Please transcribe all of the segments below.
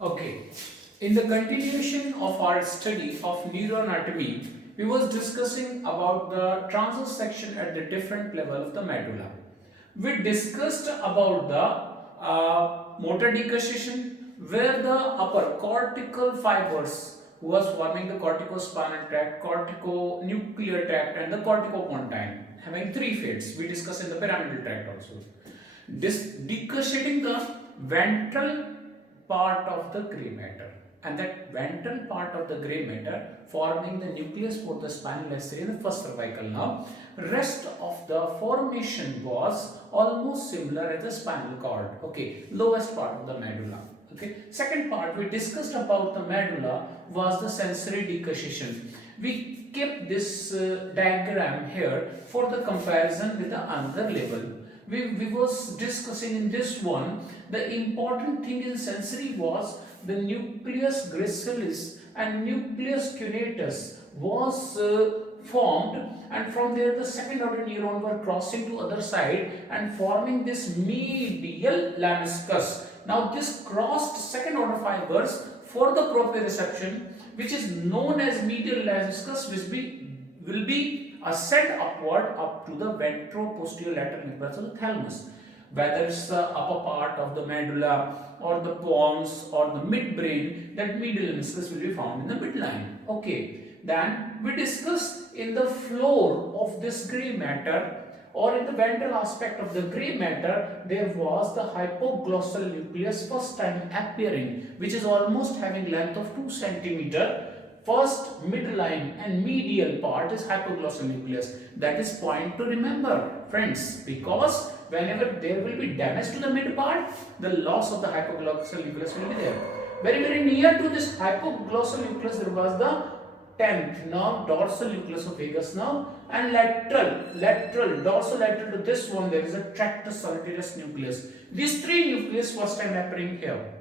Okay, in the continuation of our study of neuroanatomy, we was discussing about the transverse section at the different level of the medulla. We discussed about the motor decussation, where the upper cortical fibers was forming the corticospinal tract, corticonuclear tract, and the corticopontine, having three fates. We discussed in the pyramidal tract also. Decussating the ventral part of the gray matter, and that ventral part of the gray matter forming the nucleus for the spinal axis in the first cervical nerve. Rest of the formation was almost similar as the spinal cord. Okay, lowest part of the medulla. Okay, second part we discussed about the medulla was the sensory decussation. We kept this diagram here for the comparison with the another level. We was discussing in this one, the important thing in sensory was the nucleus gracilis and nucleus cuneatus was formed, and from there the second order neuron were crossing to other side and forming this medial lemniscus. Now this crossed second order fibers for the proprioception, which is known as medial lemniscus, which will be ascend upward up to the ventro-posterior lateral nucleus of the thalamus. Whether it's the upper part of the medulla or the pons or the midbrain, that medial lemniscus will be found in the midline. Okay. Then we discussed in the floor of this gray matter, or in the ventral aspect of the gray matter, there was the hypoglossal nucleus first time appearing, which is almost having length of 2 centimeter. First midline and medial part is hypoglossal nucleus. That is point to remember, friends, because whenever there will be damage to the mid part, the loss of the hypoglossal nucleus will be there. Very near to this hypoglossal nucleus there was the 10th nerve, dorsal nucleus of vagus nerve, and dorsolateral to this one there is a tractus solitarius nucleus. These three nucleus first time appearing here.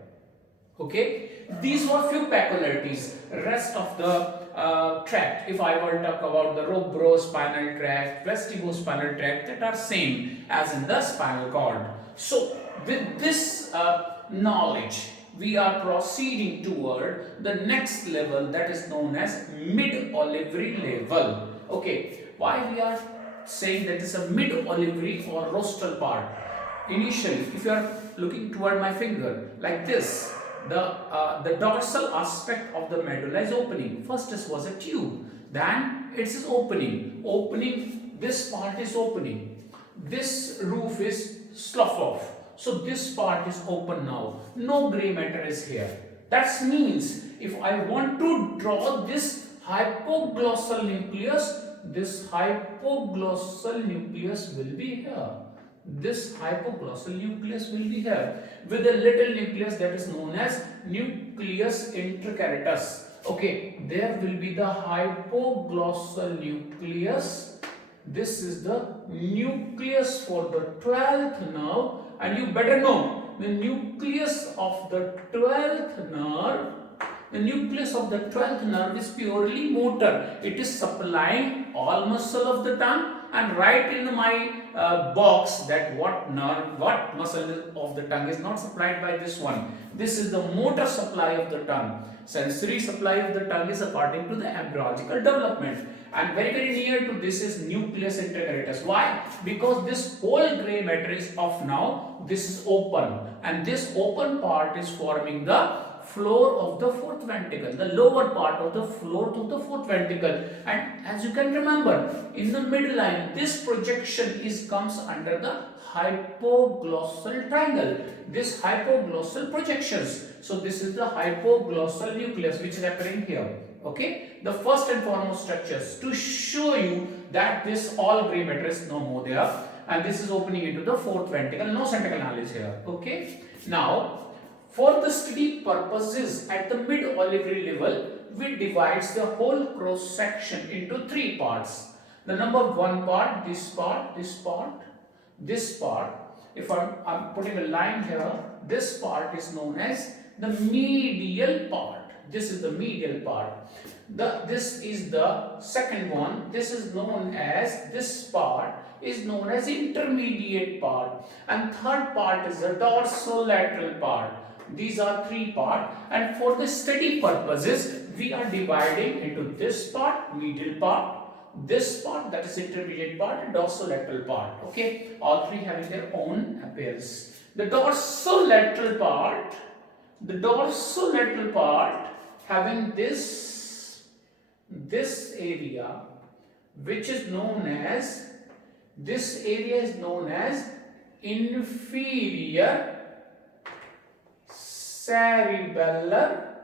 Okay, these were few peculiarities. Rest of the tract, if I were to talk about the rubrospinal tract, vestibulospinal tract, that are same as in the spinal cord. So with this knowledge, we are proceeding toward the next level, that is known as mid-olivary level. Okay, why we are saying that this is a mid-olivary or rostral part? Initially, if you are looking toward my finger like this, the dorsal aspect of the medulla is opening. First this was a tube, then it is opening, this part is opening, this roof is slough off, so this part is open now, no gray matter is here. That means if I want to draw this hypoglossal nucleus, this hypoglossal nucleus will be here. This hypoglossal nucleus will be here with a little nucleus that is known as nucleus intercalatus. Okay, there will be the hypoglossal nucleus. This is the nucleus for the 12th nerve, and you better know the nucleus of the 12th nerve. The nucleus of the 12th nerve is purely motor. It is supplying all muscle of the tongue, and right in my box that what nerve, what muscle of the tongue is not supplied by this one. This is the motor supply of the tongue. Sensory supply of the tongue is according to the embryological development, and very near to this is nucleus intercalatus. Why? Because this whole gray matter is off now. This is open, and this open part is forming the floor of the fourth ventricle, the lower part of the floor to the fourth ventricle. And as you can remember, in the midline, this projection comes under the hypoglossal triangle, this hypoglossal projections. So this is the hypoglossal nucleus which is appearing here. Okay, the first and foremost structures to show you that this all gray matter is no more there, and this is opening into the fourth ventricle, no central canal is here. Okay, now for the study purposes at the mid-olivary level, we divide the whole cross section into three parts. The number one part, this part, this part, this part. If I'm putting a line here, this part is known as the medial part. This is the medial part. This is the second one. This is known as, this part is known as intermediate part. And third part is the dorsolateral part. These are three parts, and for the study purposes, we are dividing into this part, middle part, this part, that is intermediate part, and dorsolateral part. Okay, all three having their own appearance. The dorsolateral part having this area, which is known as, this area is known as inferior cerebellar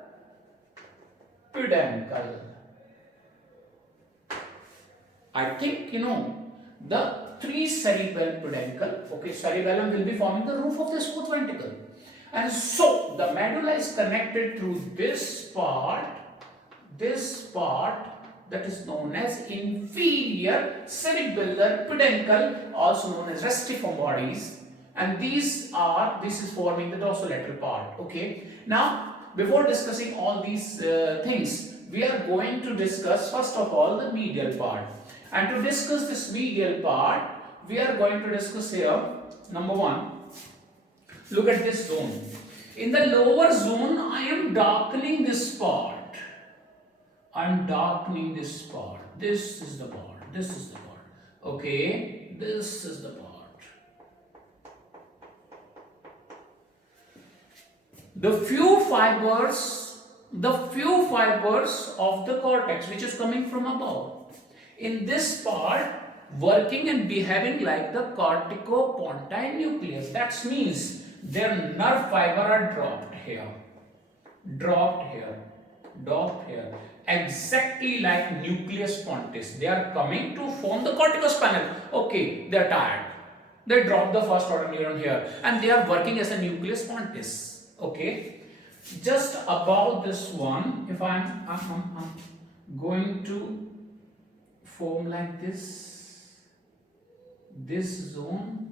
peduncle. I think you know the three cerebral peduncle. Okay, cerebellum will be forming the roof of the smooth ventricle, and so the medulla is connected through this part that is known as inferior cerebellar peduncle, also known as restiform bodies, and this is forming the dorsolateral part. Okay, now before discussing all these things, we are going to discuss first of all the medial part. And to discuss this medial part, we are going to discuss here, number one, look at this zone. In the lower zone, I am darkening this part. I am darkening this part. This is the part. This is the part. Okay, this is the part. The few fibers of the cortex which is coming from above, in this part, working and behaving like the corticopontine nucleus. That means their nerve fiber are dropped here, exactly like nucleus pontis. They are coming to form the corticospinal. Okay, they are tired. They drop the first order neuron here, and they are working as a nucleus pontis. Okay, just above this one, if I'm going to form like this zone,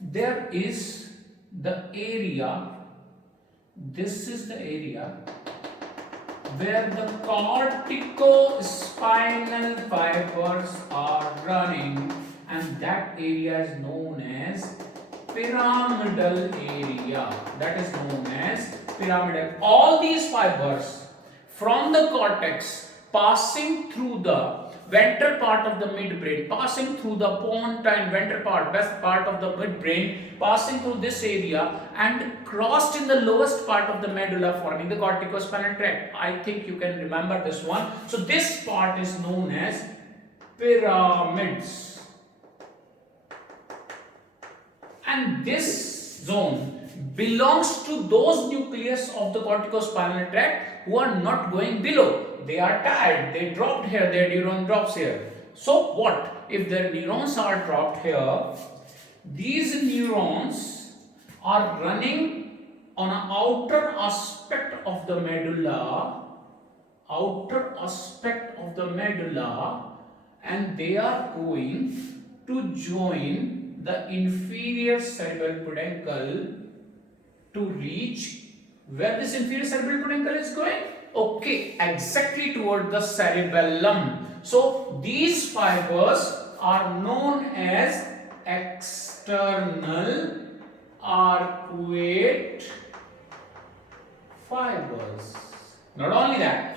there is the area, this is the area where the corticospinal fibers are running, and that area is known as pyramidal area. That is known as pyramidal. All these fibers from the cortex passing through the ventral part of the midbrain, passing through the pontine ventral part, best part of the midbrain, passing through this area and crossed in the lowest part of the medulla, forming the corticospinal tract. I think you can remember this one. So this part is known as pyramids. And this zone belongs to those nucleus of the corticospinal tract who are not going below. They are tired, they dropped here, their neuron drops here. So what? If their neurons are dropped here, these neurons are running on an outer aspect of the medulla, and they are going to join the inferior cerebral peduncle to reach where this inferior cerebral peduncle is going. Okay, exactly toward the cerebellum. So these fibers are known as external arcuate fibers. Not only that,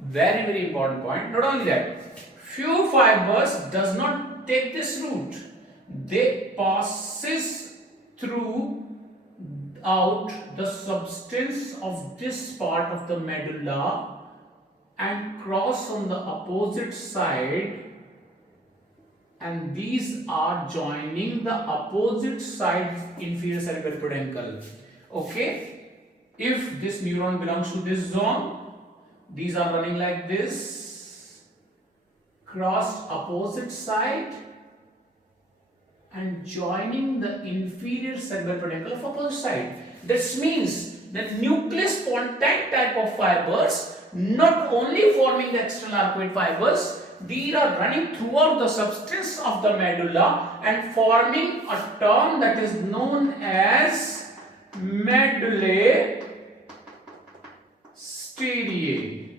very, very important point, not only that, few fibers does not take this route. They passes through out the substance of this part of the medulla and cross on the opposite side, and these are joining the opposite side inferior cerebral peduncle. Okay, if this neuron belongs to this zone, these are running like this, crossed opposite side and joining the inferior cerebral peduncle of opposite side. This means that nucleus pontine type of fibers not only forming the external arcuate fibers, these are running throughout the substance of the medulla and forming a term that is known as medullae stereo.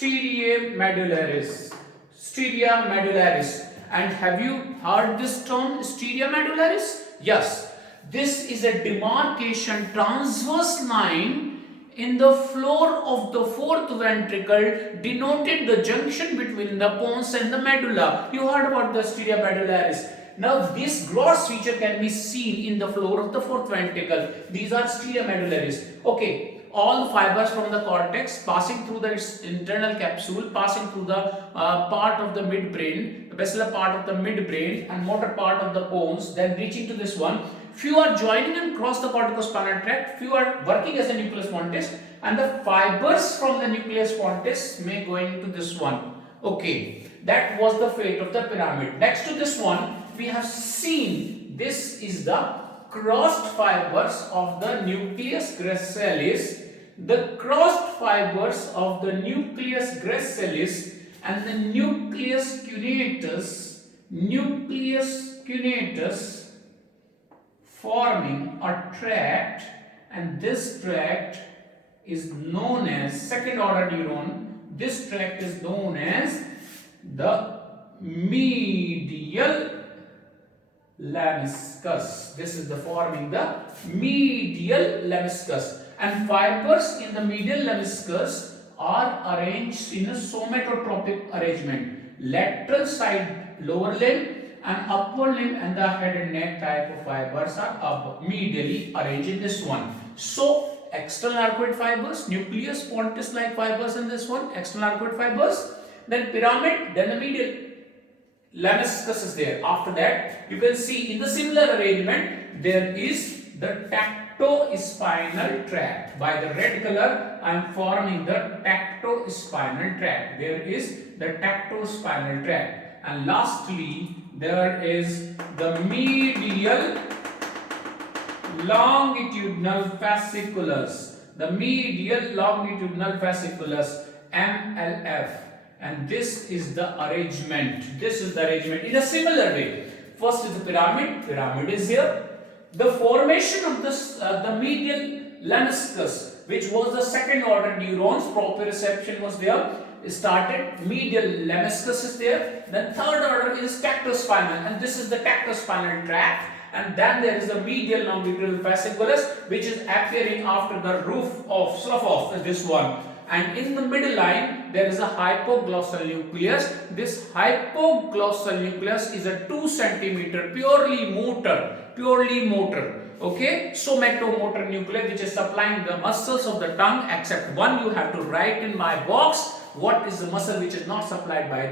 Steria medullaris. Steria medullaris. And have you heard this term, steria medullaris? Yes. This is a demarcation transverse line in the floor of the fourth ventricle, denoted the junction between the pons and the medulla. You heard about the steria medullaris. Now this gross feature can be seen in the floor of the fourth ventricle. These are steria medullaris. Okay. All the fibers from the cortex passing through its internal capsule, passing through the part of the midbrain, the basilar part of the midbrain and motor part of the pons, then reaching to this one. Few are joining and cross the corticospinal tract, few are working as a nucleus pontis, and the fibers from the nucleus pontis may go into this one. Okay, that was the fate of the pyramid. Next to this one, we have seen this is the crossed fibers of the nucleus gracilis, the crossed fibers of the nucleus gracilis and the nucleus cuneatus forming a tract, and this tract is known as second order neuron. This tract is known as the medial lemniscus. This is the forming the medial lemniscus, and fibers in the medial lemniscus are arranged in a somatotropic arrangement. Lateral side lower limb and upper limb and the head and neck type of fibers are medially arranged in this one. So external arcuate fibers, nucleus pontis like fibers in this one, external arcuate fibers, then pyramid, then the medial lemniscus is there. After that, you can see in the similar arrangement there is the tactospinal tract. By the red color, I am forming the tactospinal tract. There is the tactospinal tract, and lastly there is the medial longitudinal fasciculus. The medial longitudinal fasciculus, MLF. And this is the arrangement. This is the arrangement in a similar way. First is the pyramid. Pyramid is here. The formation of this, the medial lemniscus, which was the second order neurons, proprioception was there, started. Medial lemniscus is there. Then third order is tactospinal, and this is the tactospinal tract. And then there is the medial longitudinal fasciculus, which is appearing after the roof of slough of this one. And in the middle line, there is a hypoglossal nucleus. This hypoglossal nucleus is a 2 centimeter purely motor. Okay, somatomotor nucleus, which is supplying the muscles of the tongue, except one. You have to write in my box what is the muscle which is not supplied by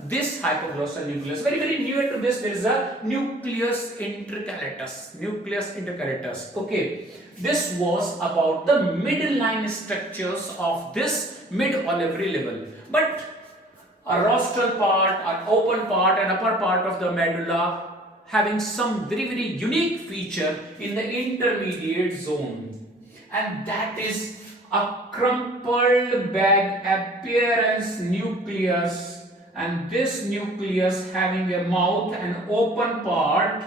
this hypoglossal nucleus. Very near to this, there is a nucleus intercalatus. Okay. This was about the middle line structures of this mid-olivary level. But a rostral part, an open part and upper part of the medulla having some very unique feature in the intermediate zone. And that is a crumpled bag appearance nucleus. And this nucleus having a mouth and open part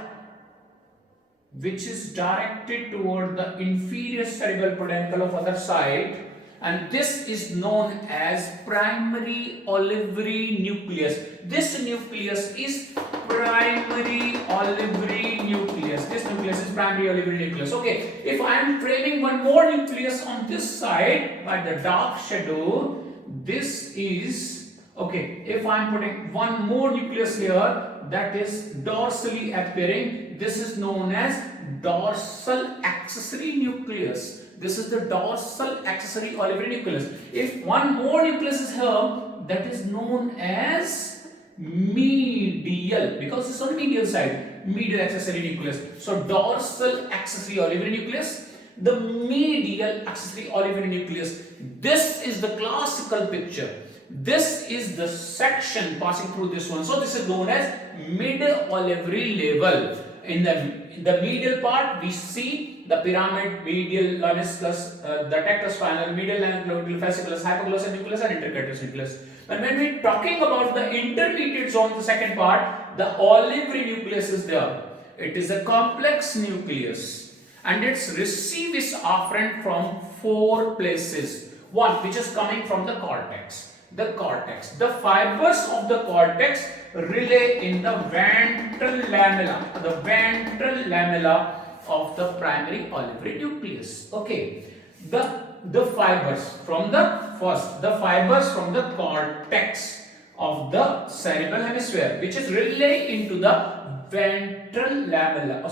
which is directed toward the inferior cerebral peduncle of other side, and this is known as primary olivary nucleus. This nucleus is primary olivary nucleus. This nucleus is primary olivary nucleus. Okay, if I am framing one more nucleus on this side by the dark shadow, this is okay. If I am putting one more nucleus here, that is dorsally appearing, this is known as dorsal accessory nucleus. This is the dorsal accessory olivary nucleus. If one more nucleus is here, that is known as medial, because it's on the medial side, medial accessory nucleus. So dorsal accessory olivary nucleus, the medial accessory olivary nucleus. This is the classical picture. This is the section passing through this one. So this is known as mid-olivary level. In the medial part, we see the pyramid, medial lemniscus, the tactospinal, medial longitudinal fasciculus, hypoglossal nucleus, and intercalatus nucleus. And when we are talking about the intermediate zone, the second part, the olivary nucleus is there. It is a complex nucleus, and its receive is afferent from 4 places. One, which is coming from the cortex. The cortex. The fibers of the cortex relay in the ventral lamella. The ventral lamella of the primary olivary nucleus. Okay. The fibers from the fibers from the cortex of the cerebral hemisphere, which is relay into the ventral lamella.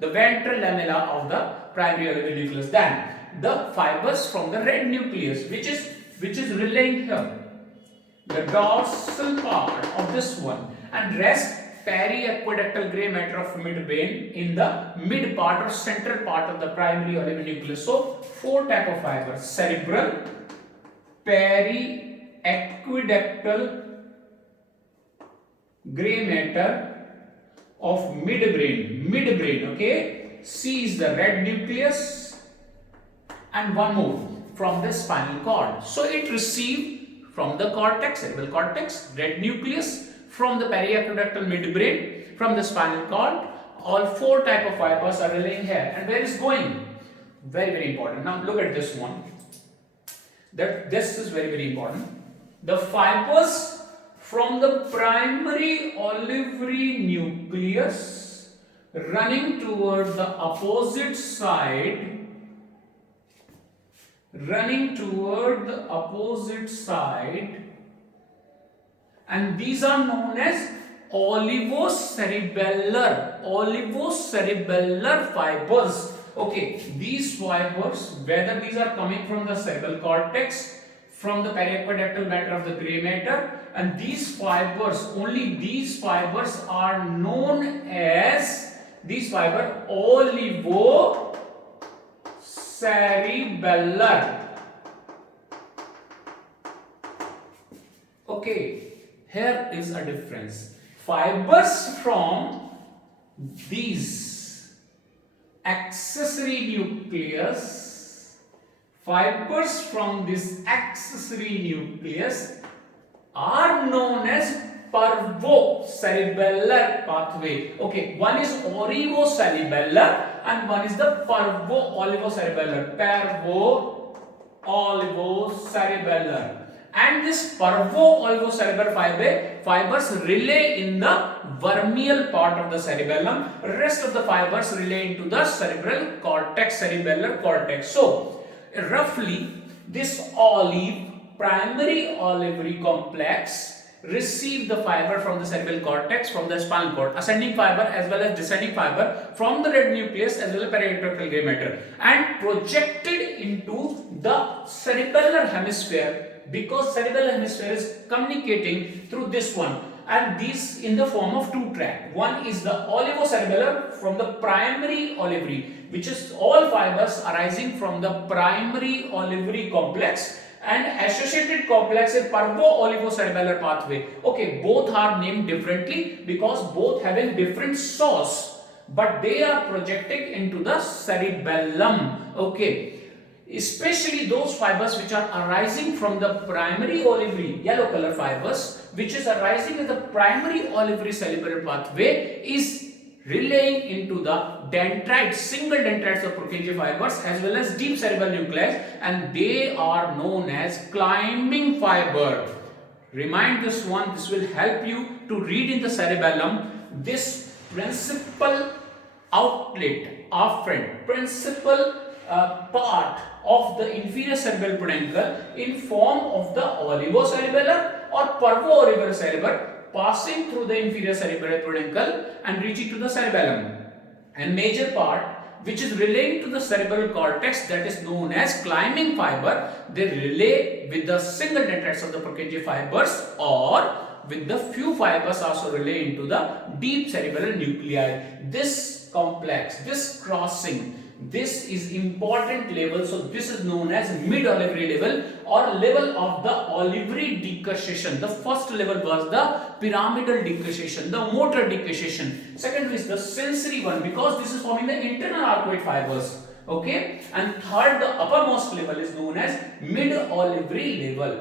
The ventral lamella of the primary olivary nucleus. Then the fibers from the red nucleus, which is relaying here, the dorsal part of this one, and rest periaqueductal gray matter of midbrain in the mid part or central part of the primary olivary nucleus. So 4 type of fibers: cerebral, periaqueductal gray matter of midbrain. Okay, C is the red nucleus, and one more from the spinal cord. So it received from the cortex, cerebral cortex, red nucleus, from the periaqueductal midbrain, from the spinal cord. All 4 type of fibers are relaying here. And where is going? Very, very important. Now look at this one. This is very, very important. The fibers from the primary olivary nucleus running toward the opposite side, and these are known as olivocerebellar fibers. Okay, these fibers, whether these are coming from the cerebral cortex, from the periaqueductal matter of the gray matter, and these fibers, only these fibers are known as olivocerebellar. Okay, here is a difference. Fibers from these accessory nucleus, are known as parvocerebellar pathway. Okay, one is orivocerebellar and one is the parvo-olivocerebellar. Parvo-olivocerebellar. And this parvo-olivocerebellar fibers relay in the vermial part of the cerebellum. Rest of the fibers relay into the cerebral cortex, cerebellar cortex. So, roughly, this primary olivary complex receive the fiber from the cerebral cortex, from the spinal cord, ascending fiber as well as descending fiber from the red nucleus as well as periaqueductal gray matter, and projected into the cerebellar hemisphere, because cerebral hemisphere is communicating through this one, and these in the form of 2 tracts. One is the olivocerebellar from the primary olivary, which is all fibers arising from the primary olivary complex, and associated complex is parvo-olivocerebellar pathway. Okay, both are named differently because both having different source, but they are projecting into the cerebellum. Okay, especially those fibers which are arising from the primary olivary, yellow color fibers, which is arising in the primary olivary cerebellar pathway, is relaying into the dendrites, single dendrites of Purkinje fibers as well as deep cerebral nucleus, and they are known as climbing fiber. Remind this one, this will help you to read in the cerebellum. This principal outlet, principal part of the inferior cerebral peduncle in form of the olivocerebellar or parvo-olivocerebellar, passing through the inferior cerebral peduncle and reaching to the cerebellum, and major part which is relaying to the cerebral cortex, that is known as climbing fiber. They relay with the single dendrites of the Purkinje fibers, or with the few fibers also relay into the deep cerebral nuclei. This complex, this crossing, this is important level. So this is known as mid olivary level or level of the olivary decussation. The first level was the pyramidal decussation, the motor decussation. Second is the sensory one, because this is forming the internal arcuate fibers. Okay, and third, the uppermost level is known as mid olivary level.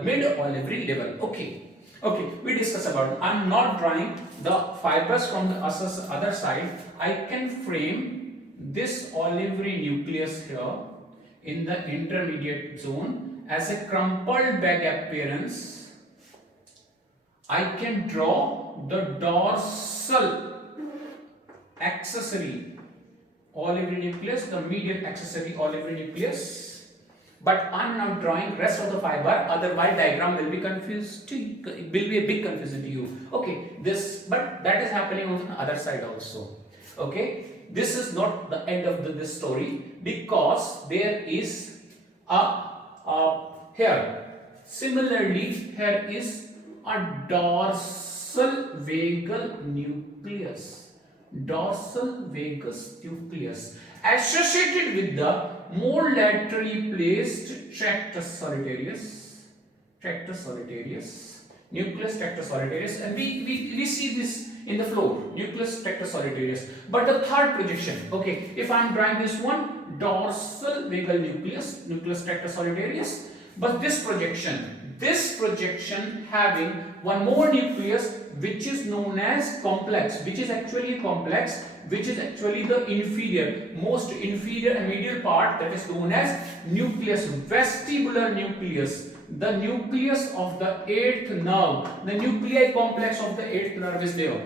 Okay, we discuss about it. I'm not drawing the fibers from the other side. I can frame this olivary nucleus here in the intermediate zone as a crumpled bag appearance, I can draw the dorsal accessory olivary nucleus, the medial accessory olivary nucleus. But I'm not drawing rest of the fiber, otherwise diagram will be confused. It will be a big confusion to you. Okay, but that is happening on the other side also. Okay, this is not the end of this story, because there is here. Similarly, here is a dorsal vagal nucleus. Dorsal vagus nucleus associated with the more laterally placed tractus solitarius, nucleus tractus solitarius, and we see this in the floor, nucleus tractus solitarius. But the third projection, okay, if I am drawing this one, dorsal vagal nucleus, nucleus tractus solitarius, but this projection having one more nucleus which is known as complex, which is actually the inferior, most inferior and medial part, that is known as nucleus, vestibular nucleus, the nucleus of the eighth nerve, the nuclei complex of the eighth nerve is there.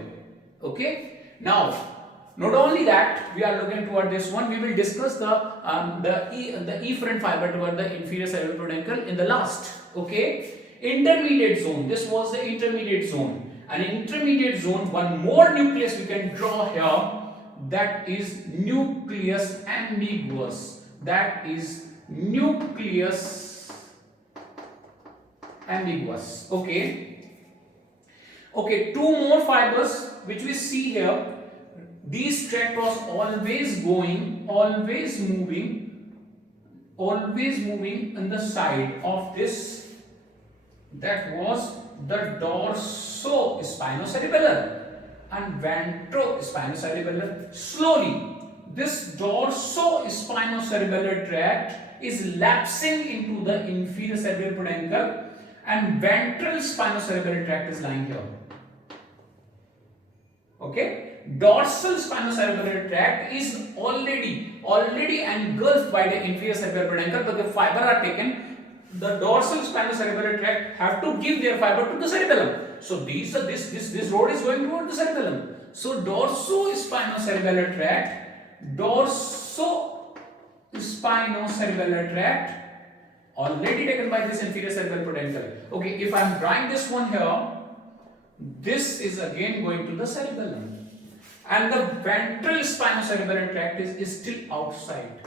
Okay, now not only that, we are looking toward this one, we will discuss the efferent fiber toward the inferior cerebral peduncle in the last. Okay, intermediate zone, this was the intermediate zone. An intermediate zone, one more nucleus we can draw here, that is nucleus ambiguous, Okay, two more fibers which we see here. These tract was always moving on the side of this, that was the dorso-spinocerebellar and ventro-spinocerebellar. Slowly, this dorso-spinocerebellar tract is lapsing into the inferior cerebral peduncle, and ventral spinocerebellar tract is lying here. Okay, dorsal spinocerebellar tract is already engulfed by the inferior cerebral peduncle, but the fiber are taken. The dorsal spinocerebellar tract have to give their fiber to the cerebellum. So this road is going toward the cerebellum. So dorso-spinocerebellar tract already taken by this inferior cerebral peduncle. Okay, if I am drawing this one here, this is again going to the cerebellum, and the ventral spinocerebellar tract is still outside.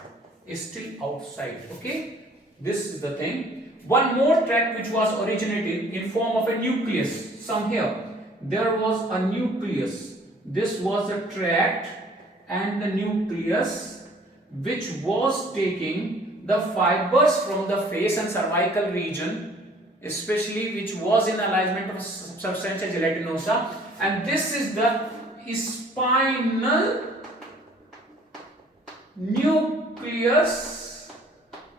Okay, this is the thing. One more tract which was originated in form of a nucleus. Some here, there was a nucleus. This was the tract and the nucleus which was taking the fibers from the face and cervical region, especially which was in alignment of substantia gelatinosa, and this is the spinal nucleus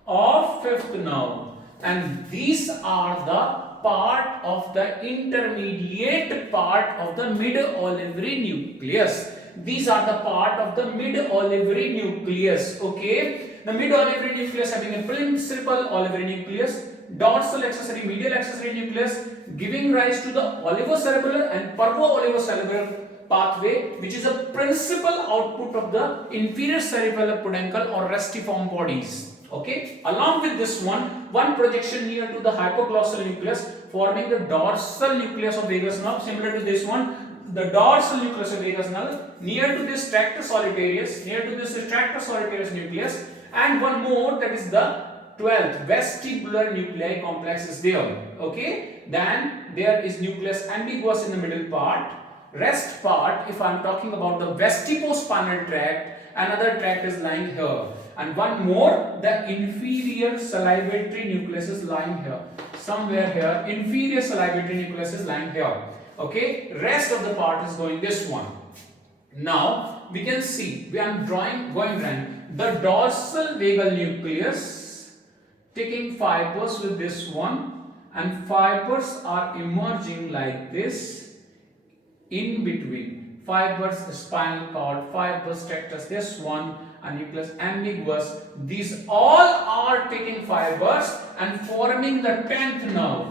of fifth nerve, and these are the part of the intermediate part of the mid-olivary nucleus. These are the part of the mid-olivary nucleus. Okay, the mid-olivary nucleus having a principal olivary nucleus, dorsal accessory, medial accessory nucleus, giving rise to the olivocerebellar and parvo-olivocerebellar pathway, which is a principal output of the inferior cerebellar peduncle or restiform bodies. Okay, along with this one projection near to the hypoglossal nucleus, forming the dorsal nucleus of vagus nerve, similar to this one, the dorsal nucleus of vagus nerve, near to this tractus solitarius, nucleus, and one more, that is the 12th vestibular nuclei complex is there. Okay, then there is nucleus ambiguous in the middle part. Rest part, if I am talking about the vestibulospinal tract, another tract is lying here, and one more, the inferior salivatory nucleus is lying here, somewhere here. Inferior salivatory nucleus is lying here. Okay, rest of the part is going this one. Now we can see, we are going the dorsal vagal nucleus taking fibers with this one, and fibers are emerging like this in between. Fibers, spinal cord, fibers, tractus, this one, and nucleus ambiguous. These all are taking fibers and forming the 10th nerve.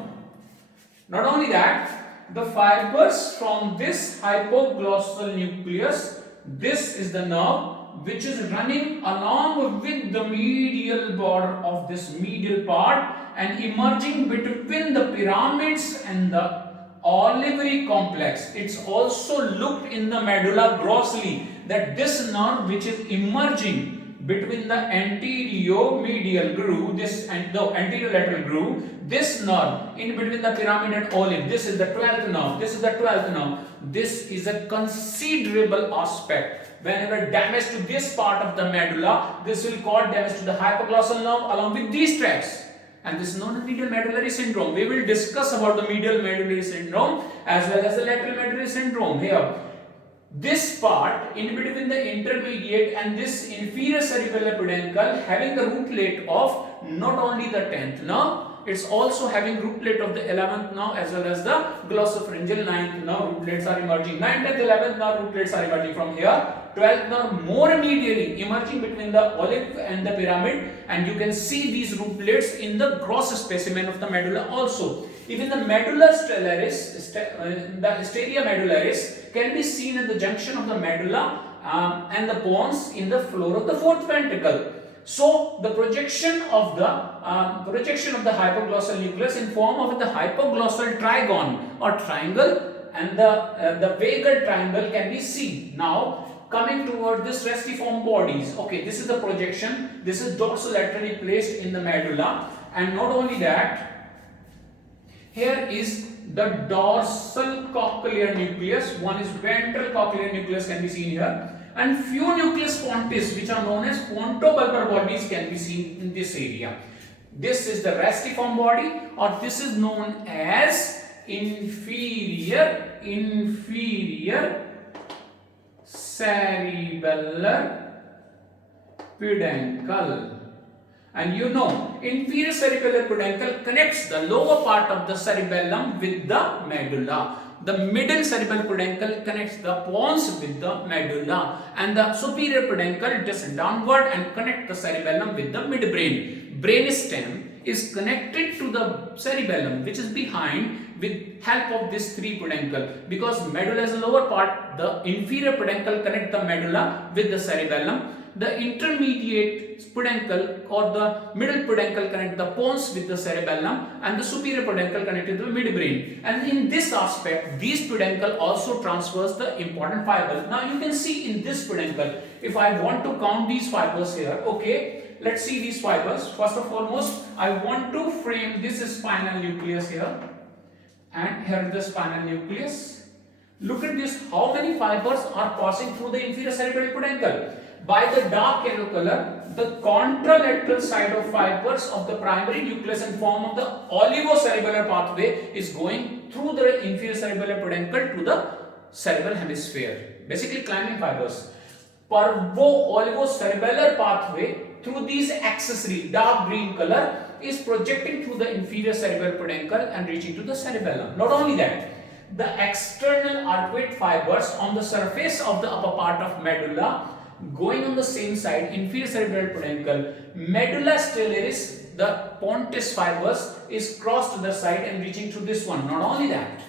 Not only that, the fibers from this hypoglossal nucleus, this is the nerve which is running along with the medial border of this medial part and emerging between the pyramids and the olivary complex. It's also looked in the medulla grossly that this nerve which is emerging between the anterior medial groove, this and the anterior lateral groove, this nerve in between the pyramid and olive, this is the 12th nerve, this is the 12th nerve. This is a considerable aspect. Whenever damage to this part of the medulla, this will cause damage to the hypoglossal nerve along with these tracts. And this is known as medial medullary syndrome. We will discuss about the medial medullary syndrome as well as the lateral medullary syndrome here. This part in between the intermediate and this inferior cerebellar peduncle having the rootlet of not only the 10th nerve, it's also having rootlet of the 11th nerve as well as the glossopharyngeal 9th nerve. Rootlets are emerging. 9th and 11th nerve rootlets are emerging from here. 12th nerve more immediately emerging between the olive and the pyramid, and you can see these rootlets in the gross specimen of the medulla also. Even the medulla stellaris, the hysteria medullaris can be seen at the junction of the medulla and the pons in the floor of the fourth ventricle. So the projection of the hypoglossal nucleus in form of the hypoglossal trigon or triangle and the vagal triangle can be seen. Now coming toward this restiform bodies. Okay, this is the projection. This is dorsolaterally placed in the medulla, and not only that, here is the dorsal cochlear nucleus. One is ventral cochlear nucleus can be seen here, and few nucleus pontis which are known as pontobulbar bodies can be seen in this area. This is the restiform body, or this is known as inferior cerebellar peduncle. And you know, inferior cerebellar peduncle connects the lower part of the cerebellum with the medulla. The middle cerebellar peduncle connects the pons with the medulla, and the superior peduncle descends downward and connects the cerebellum with the midbrain. Brainstem is connected to the cerebellum, which is behind, with help of this three peduncle. Because medulla is the lower part, the inferior peduncle connects the medulla with the cerebellum. The intermediate peduncle or the middle peduncle connect the pons with the cerebellum, and the superior peduncle connected to the midbrain. And in this aspect, these peduncle also transfers the important fibers. Now you can see in this peduncle, if I want to count these fibers here, okay, let's see these fibers. First of foremost, I want to frame this spinal nucleus here, and here is the spinal nucleus. Look at this, how many fibers are passing through the inferior cerebellar peduncle. By the dark yellow color, the contralateral side of fibers of the primary nucleus in form of the olivocerebellar pathway is going through the inferior cerebellar peduncle to the cerebral hemisphere. Basically climbing fibers. Parvo-olivocerebellar pathway through these accessory dark green color is projecting through the inferior cerebellar peduncle and reaching to the cerebellum. Not only that, the external arcuate fibers on the surface of the upper part of medulla going on the same side, inferior cerebral peduncle, medulla stellaris, the pontis fibers is crossed to the side and reaching to this one. Not only that,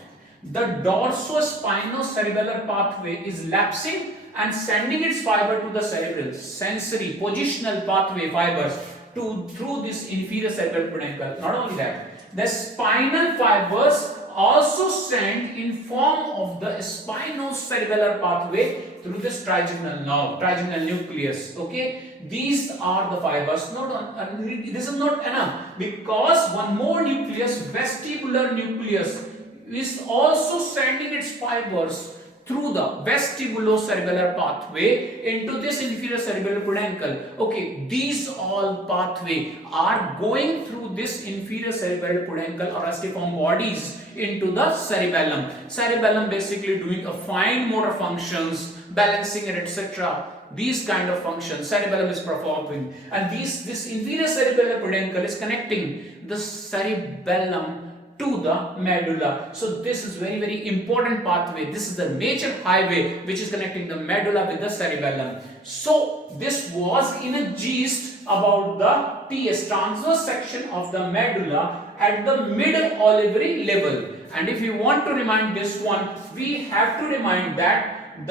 the dorsospinocerebellar pathway is lapsing and sending its fiber to the cerebral sensory positional pathway fibers through this inferior cerebral peduncle. Not only that, the spinal fibers also send in form of the spinocerebellar pathway through this trigeminal nerve, trigeminal nucleus. Okay, these are the fibers. This is not enough, because one more nucleus, vestibular nucleus, is also sending its fibers through the vestibulocerebellar pathway into this inferior cerebellar peduncle. Okay, these all pathway are going through this inferior cerebellar peduncle or restiform bodies into the cerebellum. Cerebellum basically doing a fine motor functions, balancing and etc. These kind of functions cerebellum is performing, and this inferior cerebellar peduncle is connecting the cerebellum to the medulla. So this is very important pathway. This is the major highway which is connecting the medulla with the cerebellum. So this was in a gist about the TS, transverse section of the medulla at the mid olivary level. And if you want to remind this one, we have to remind that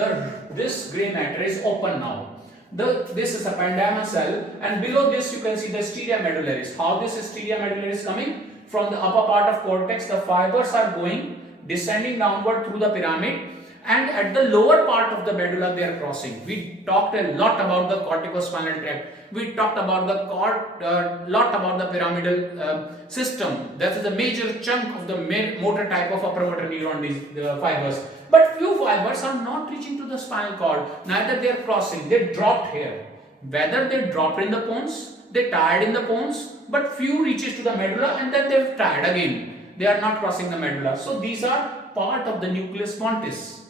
this gray matter is open now. This is a ependymal cell, and below this you can see the styria medullaris. How this styria medullaris coming? From the upper part of cortex, the fibers are going descending downward through the pyramid, and at the lower part of the medulla they are crossing. We talked a lot about the corticospinal tract. We talked about the lot about the pyramidal system. That is a major chunk of the motor type of upper motor neuron, these fibers. But few fibers are not reaching to the spinal cord. Neither they are crossing. They dropped here. Whether they dropped in the pons, they tied in the pons, but few reaches to the medulla and then they've tied again. They are not crossing the medulla. So these are part of the nucleus pontis.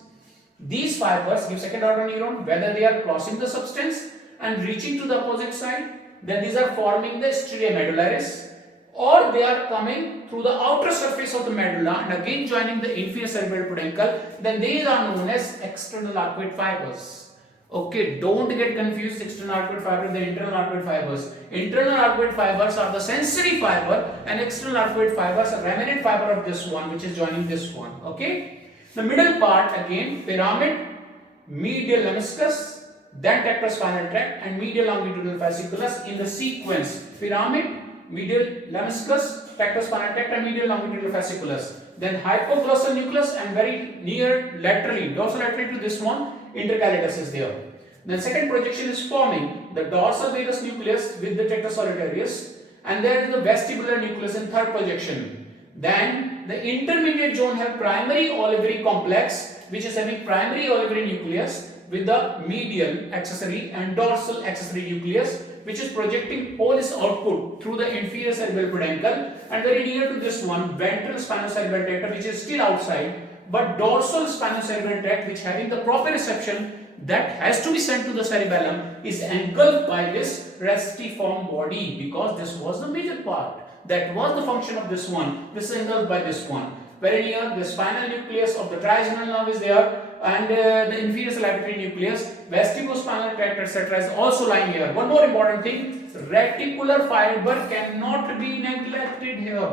These fibers give second order neuron, whether they are crossing the substance and reaching to the opposite side, then these are forming the styria medullaris, or they are coming through the outer surface of the medulla and again joining the inferior cerebral peduncle, then these are known as external arcuate fibers. Okay, don't get confused, external arcuate fibers and the internal arcuate fibers. Internal arcuate fibers are the sensory fiber, and external arcuate fibers are remnant fiber of this one, which is joining this one. Okay, the middle part again, pyramid, medial lemniscus, then tectospinal tract and medial longitudinal fasciculus in the sequence: pyramid, medial lemniscus, tectospinal tract and medial longitudinal fasciculus. Then hypoglossal nucleus and very near laterally, dorsolaterally to this one, intercalatus is there. Then second projection is forming the dorsal varus nucleus with the tetra solitarius, and there is the vestibular nucleus in third projection. Then the intermediate zone have primary olivary complex, which is having primary olivary nucleus with the medial accessory and dorsal accessory nucleus, which is projecting all its output through the inferior cerebral peduncle, and very near to this one, ventral spinocerebellar tract, which is still outside, but dorsal spinocerebellar tract, which having the proprioception that has to be sent to the cerebellum, is engulfed by this restiform body, because this was the major part. That was the function of this one. This is engulfed by this one. Very near, the spinal nucleus of the trigeminal nerve is there, and the inferior salivary nucleus, vestibulospinal tract, etc. is also lying here. One more important thing, reticular fiber cannot be neglected here.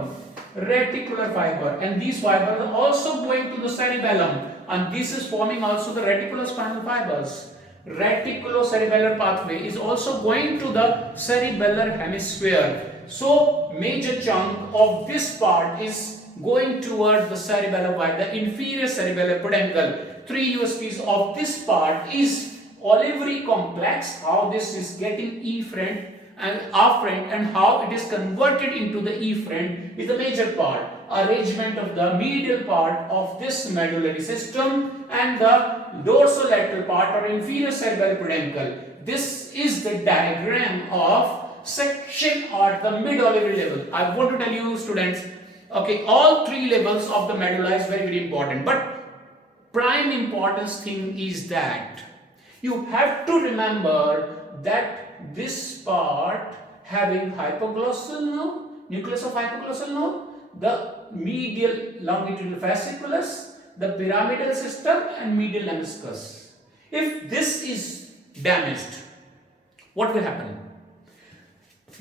Reticular fiber, and these fibers are also going to the cerebellum, and this is forming also the reticulospinal fibers. Reticulocerebellar pathway is also going to the cerebellar hemisphere. So major chunk of this part is going toward the cerebellum by the inferior cerebellar peduncle. Three USPs of this part is olivary complex, how this is getting efferent and afferent, and how it is converted into the efferent is the major part. Arrangement of the medial part of this medullary system and the dorsolateral part or inferior cerebellar peduncle. This is the diagram of section at the mid-olivary level. I want to tell you, students, okay, all three levels of the medulla is very, very important, but prime importance thing is that you have to remember that this part having hypoglossal nerve, nucleus of hypoglossal nerve, the medial longitudinal fasciculus, the pyramidal system and medial lemniscus. If this is damaged, what will happen?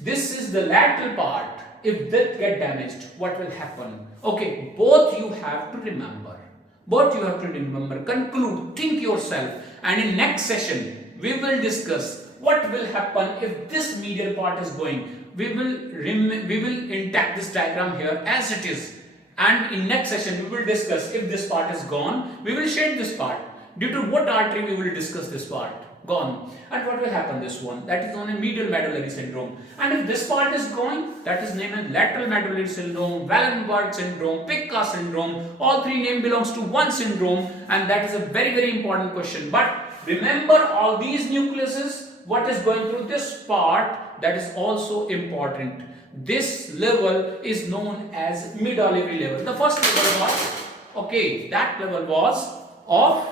This is the lateral part. If that get damaged, what will happen? Okay, both you have to remember. Both you have to remember. Conclude, think yourself, and in next session we will discuss what will happen if this medial part is going. We will intact this diagram here as it is, and in next session we will discuss if this part is gone, we will shade this part. Due to what artery we will discuss this part gone, and what will happen this one, that is known as medial medullary syndrome. And if this part is going, that is named as lateral medullary syndrome, Wallenberg syndrome, Pica syndrome. All three name belongs to one syndrome, and that is a very, very important question. But remember all these nucleuses, what is going through this part, that is also important. This level is known as mid-olivary level. The first level was, okay, that level was of,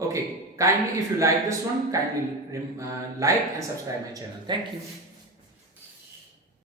okay, kindly if you like this one, kindly like and subscribe my channel. Thank you.